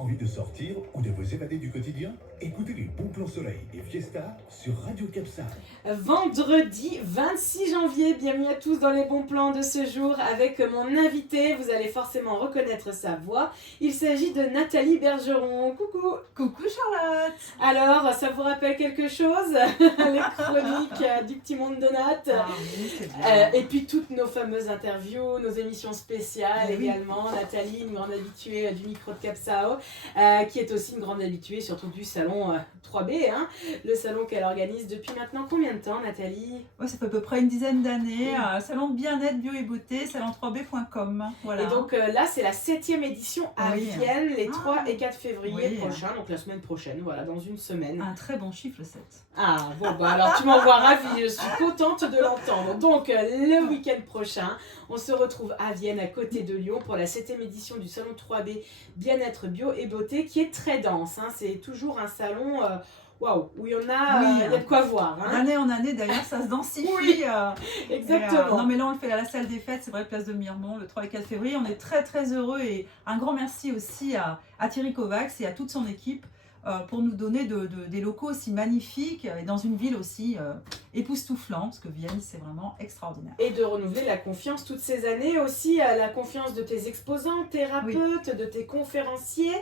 Envie de sortir ou de vous évader du quotidien? Écoutez les bons plans soleil et fiesta sur Radio Capsar. Vendredi 26 janvier, bienvenue à tous dans les bons plans de ce jour avec mon invité, vous allez forcément reconnaître sa voix. Il s'agit de Nathalie Bergeron. Coucou. Coucou Charlotte. Alors, ça vous rappelle quelque chose? Les chroniques du petit monde de Nat. Oui, c'est bien. Et puis toutes nos fameuses interviews, nos émissions spéciales également. Nathalie, une grande habituée du micro de Capsao, qui est aussi une grande habituée surtout du salon 3B, hein, le salon qu'elle organise depuis maintenant combien de temps, Nathalie? Ouais, ça fait à peu près une dizaine d'années. Salon de bien-être, bio et beauté, salon3b.com. Voilà. Et donc là, c'est la 7e édition à Vienne, les 3 et 4 février prochains, donc la semaine prochaine, voilà, dans une semaine. Un très bon chiffre, le 7. Ah, bon, bah alors tu m'envoies ravie, je suis contente de l'entendre. Donc, le week-end prochain, on se retrouve à Vienne, à côté de Lyon, pour la 7e édition du salon 3B Bien-être, Bio et Beauté, qui est très dense. Hein. C'est toujours un salon waouh, où il y en a, il y a de quoi voir. Hein. D'année en année, d'ailleurs, ça se densifie. Oui, exactement. Non, mais là, on le fait à la salle des fêtes, c'est vrai, place de Miremont, le 3 et 4 février. On est très, très heureux et un grand merci aussi à Thierry Kovacs et à toute son équipe pour nous donner des locaux aussi magnifiques et dans une ville aussi époustouflante, parce que Vienne, c'est vraiment extraordinaire. Et de renouveler la confiance toutes ces années aussi, la confiance de tes exposants, thérapeutes, de tes conférenciers.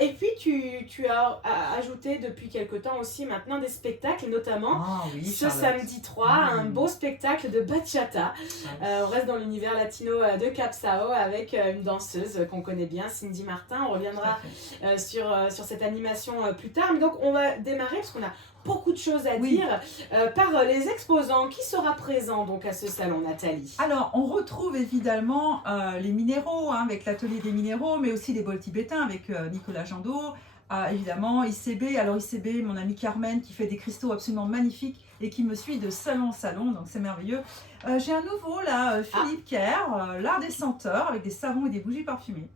Et puis, tu as ajouté depuis quelque temps aussi maintenant des spectacles, notamment ce samedi 3, un beau spectacle de bachata. On reste dans l'univers latino de Capsao avec une danseuse qu'on connaît bien, Cindy Martin. On reviendra sur cette animation plus tard. Mais donc, on va démarrer parce qu'on a beaucoup de choses à dire par les exposants. Qui sera présent donc à ce salon, Nathalie? Alors, on retrouve évidemment les minéraux, avec l'atelier des minéraux, mais aussi les bols tibétains avec Nicolas Jandot. Évidemment, ICB. Alors ICB, mon amie Carmen, qui fait des cristaux absolument magnifiques et qui me suit de salon en salon, donc c'est merveilleux. J'ai un nouveau, là, Philippe Kerr, l'art des senteurs, avec des savons et des bougies parfumées.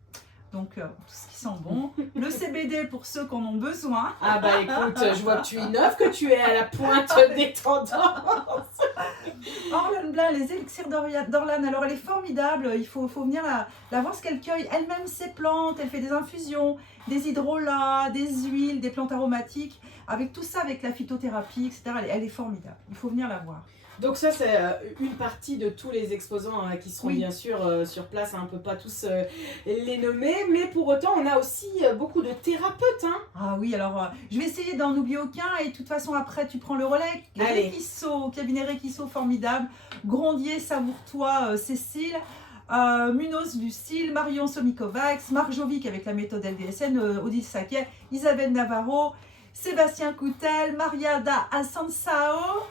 Donc, tout ce qui sent bon. Le CBD pour ceux qui en ont besoin. Ah bah écoute, je vois que tu innoves, que tu es à la pointe des tendances. Orlane Blas, les élixirs d'Orlane. Alors, elle est formidable. Il faut venir la voir, ce qu'elle cueille elle-même ses plantes. Elle fait des infusions, des hydrolats, des huiles, des plantes aromatiques. Avec tout ça, avec la phytothérapie, etc. Elle est formidable. Il faut venir la voir. Donc ça, c'est une partie de tous les exposants qui seront bien sûr sur place. On ne peut pas tous les nommer, mais pour autant, on a aussi beaucoup de thérapeutes. Hein. Ah oui, alors je vais essayer d'en oublier aucun et de toute façon, après, tu prends le relais. Requisso, cabinet Requisso, formidable. Grondier, Savourtois, Cécile. Munoz Lucille, Marion Somikovacs, Marc Jovic avec la méthode LDSN, Odile Saquet, Isabelle Navarro, Sébastien Coutel, Mariada Assansao,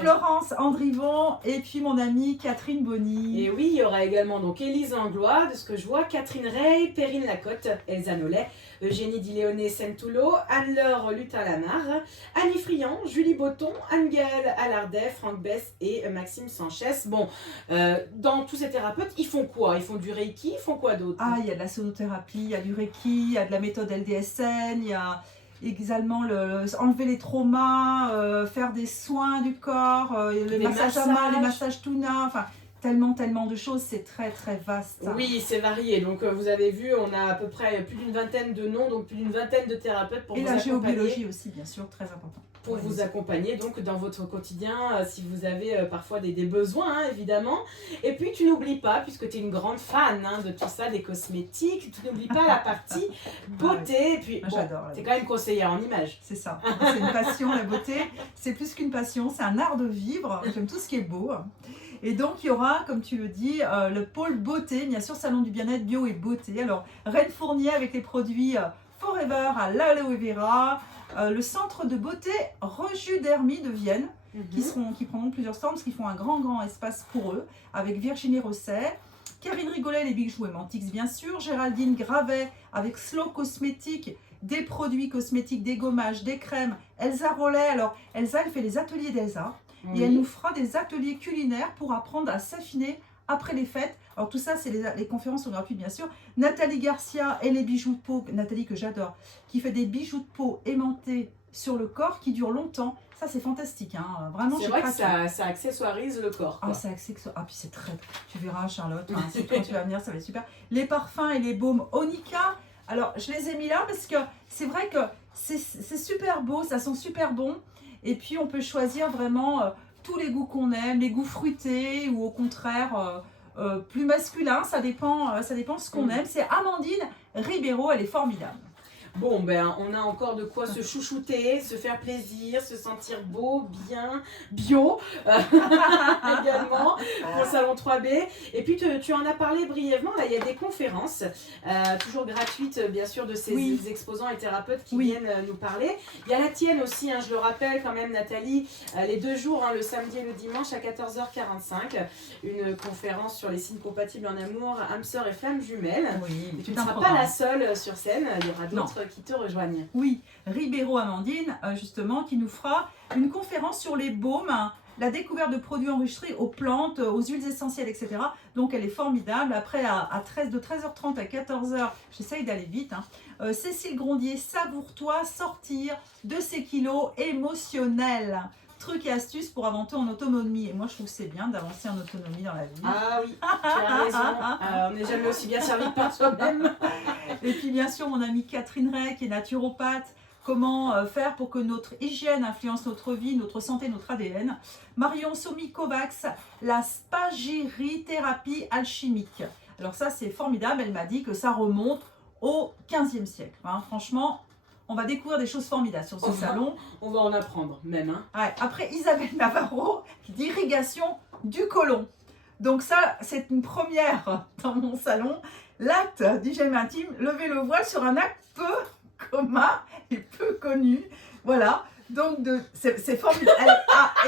Florence Andrivon et puis mon amie Catherine Bonny. Et oui, il y aura également donc Élise Anglois, de ce que je vois, Catherine Rey, Perrine Lacotte, Elsa Nollet, Eugénie Di Leone Sentoulo, Anne-Laure Lutalamar, Annie Friand, Julie Botton, Anne-Gaëlle Alardet, Franck Bess et Maxime Sanchez. Bon, dans tous ces thérapeutes, ils font quoi? Ils font du Reiki, ils font quoi d'autre? Il y a de la sonothérapie, il y a du Reiki, il y a de la méthode LDSN, il y a également enlever les traumas, faire des soins du corps, les massages à main, les massages tuna, enfin tellement de choses, c'est très très vaste. Oui, c'est varié, donc vous avez vu, on a à peu près plus d'une vingtaine de noms, donc plus d'une vingtaine de thérapeutes pour vous accompagner. Et la géobiologie aussi, bien sûr, très important. Pour vous accompagner donc dans votre quotidien, si vous avez parfois des besoins, hein, évidemment. Et puis tu n'oublies pas, puisque tu es une grande fan de tout ça, des cosmétiques, tu n'oublies pas la partie beauté. Et puis j'adore. Tu es quand même conseillère en images. C'est ça, c'est une passion, la beauté. C'est plus qu'une passion, c'est un art de vivre. J'aime tout ce qui est beau. Et donc, il y aura, comme tu le dis, le pôle beauté, bien sûr, salon du bien-être, bio et beauté. Alors, Reine Fournier avec les produits Forever à l'aloe vera. Le centre de beauté Rejudermie de Vienne, qui prendront plusieurs stands, parce qu'ils font un grand espace pour eux, avec Virginie Rosset, Karine Rigolet, les bijoux Emantix bien sûr, Géraldine Gravet avec Slow Cosmétiques, des produits cosmétiques, des gommages, des crèmes, Elsa Rollet. Alors Elsa, elle fait les ateliers d'Elsa, et elle nous fera des ateliers culinaires pour apprendre à s'affiner après les fêtes. Alors tout ça, c'est les conférences sont gratuites bien sûr. Nathalie Garcia et les bijoux de peau, Nathalie que j'adore, qui fait des bijoux de peau aimantés sur le corps qui durent longtemps. Ça c'est fantastique, hein. Vraiment. C'est vrai que ça accessoirise le corps. Puis c'est très. Tu verras Charlotte, quand tu vas venir, ça va être super. Les parfums et les baumes Onika. Alors, je les ai mis là parce que c'est vrai que c'est super beau, ça sent super bon. Et puis, on peut choisir vraiment tous les goûts qu'on aime, les goûts fruités ou au contraire plus masculins. Ça dépend ce qu'on aime. C'est Amandine Ribeiro, elle est formidable. Bon, ben, on a encore de quoi se chouchouter, se faire plaisir, se sentir beau, bien, bio également pour le salon 3B. Et puis, tu en as parlé brièvement, là, il y a des conférences, toujours gratuites, bien sûr, de ces exposants et thérapeutes qui viennent nous parler. Il y a la tienne aussi, hein, je le rappelle quand même, Nathalie, les 2 jours, hein, le samedi et le dimanche à 14h45, une conférence sur les signes compatibles en amour, âme sœur et flamme jumelle. Oui, tu ne seras pas la seule sur scène, il y aura d'autres qui te rejoignent. Oui, Ribeiro Amandine, justement, qui nous fera une conférence sur les baumes, hein, la découverte de produits enrichis aux plantes, aux huiles essentielles, etc. Donc, elle est formidable. Après, de 13h30 à 14h, j'essaye d'aller vite. Hein. Cécile Grondier, savoure-toi, sortir de ces kilos émotionnels. Trucs et astuces pour avancer en autonomie. Et moi, je trouve que c'est bien d'avancer en autonomie dans la vie. Ah oui, tu as raison. On n'est jamais aussi bien servi par soi-même. Et puis, bien sûr, mon amie Catherine Ray, qui est naturopathe. Comment faire pour que notre hygiène influence notre vie, notre santé, notre ADN. Marion Somi-Kovacs, la spagirithérapie alchimique. Alors ça, c'est formidable. Elle m'a dit que ça remonte au 15e siècle. Hein. Franchement, on va découvrir des choses formidables sur ce salon. On va en apprendre même. Hein. Ouais. Après, Isabelle Navarro, d'irrigation du côlon. Donc ça, c'est une première dans mon salon. L'acte d'hygiène intime, lever le voile sur un acte peu commun et peu connu. Voilà. Donc, c'est formidable.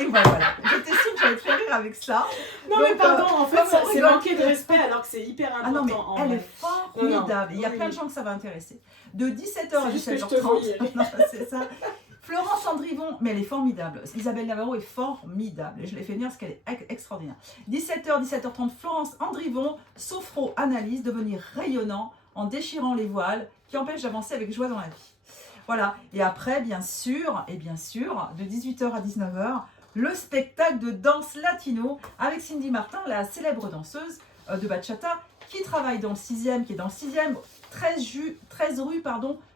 Et voilà. J'étais sûre que j'allais te faire rire avec ça. Non, donc, mais pardon, en fait, c'est manquer de respect alors que c'est hyper important. Ah non, mais elle est formidable. Il y a plein de gens que ça va intéresser. De 17h à 17h30. C'est ça. Florence Andrivon, mais elle est formidable. Isabelle Navarro est formidable. Et je l'ai fait venir parce qu'elle est extraordinaire. 17h, 17h30, Florence Andrivon, sophro-analyse, devenir rayonnant en déchirant les voiles qui empêchent d'avancer avec joie dans la vie. Voilà. Et après, bien sûr, de 18h à 19h, le spectacle de danse latino avec Cindy Martin, la célèbre danseuse de bachata, qui travaille dans le 6e, qui est dans le 6e, 13 rue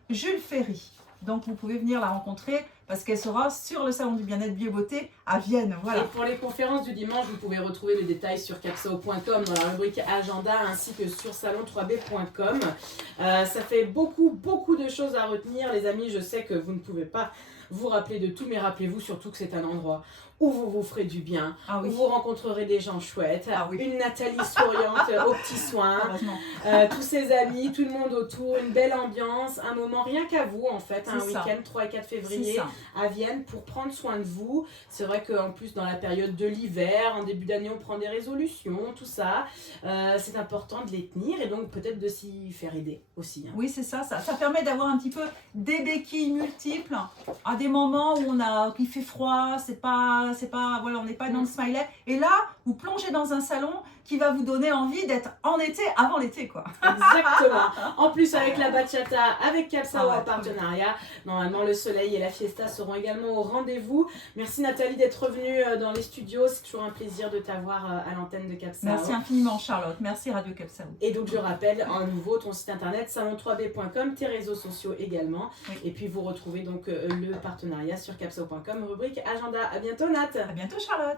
Jules Ferry. Donc vous pouvez venir la rencontrer parce qu'elle sera sur le salon du bien-être Bio-Beauté à Vienne. Voilà. Et pour les conférences du dimanche, vous pouvez retrouver les détails sur capsao.com dans la rubrique agenda ainsi que sur salon3b.com. Ça fait beaucoup de choses à retenir. Les amis, je sais que vous ne pouvez pas vous rappeler de tout, mais rappelez-vous surtout que c'est un endroit où vous vous ferez du bien, où vous rencontrerez des gens chouettes, une Nathalie souriante aux petits soins, tous ses amis, tout le monde autour, une belle ambiance, un moment rien qu'à vous en fait, un week-end 3 et 4 février à Vienne pour prendre soin de vous. C'est vrai qu'en plus dans la période de l'hiver, en début d'année on prend des résolutions, tout ça, c'est important de les tenir et donc peut-être de s'y faire aider aussi. Hein. Oui c'est ça permet d'avoir un petit peu des béquilles multiples à des moments où il fait froid, voilà, on n'est pas dans le smiley. Et là, vous plongez dans un salon qui va vous donner envie d'être en été avant l'été, quoi. Exactement. En plus, avec la bachata, avec Capsao en partenariat, normalement, le soleil et la fiesta seront également au rendez-vous. Merci Nathalie d'être revenue dans les studios. C'est toujours un plaisir de t'avoir à l'antenne de Capsao. Merci infiniment, Charlotte. Merci Radio Capsao. Et donc, je rappelle à nouveau ton site internet salon3b.com, tes réseaux sociaux également. Oui. Et puis, vous retrouvez donc le partenariat sur capsao.com, rubrique agenda. À bientôt, Nat. À bientôt, Charlotte.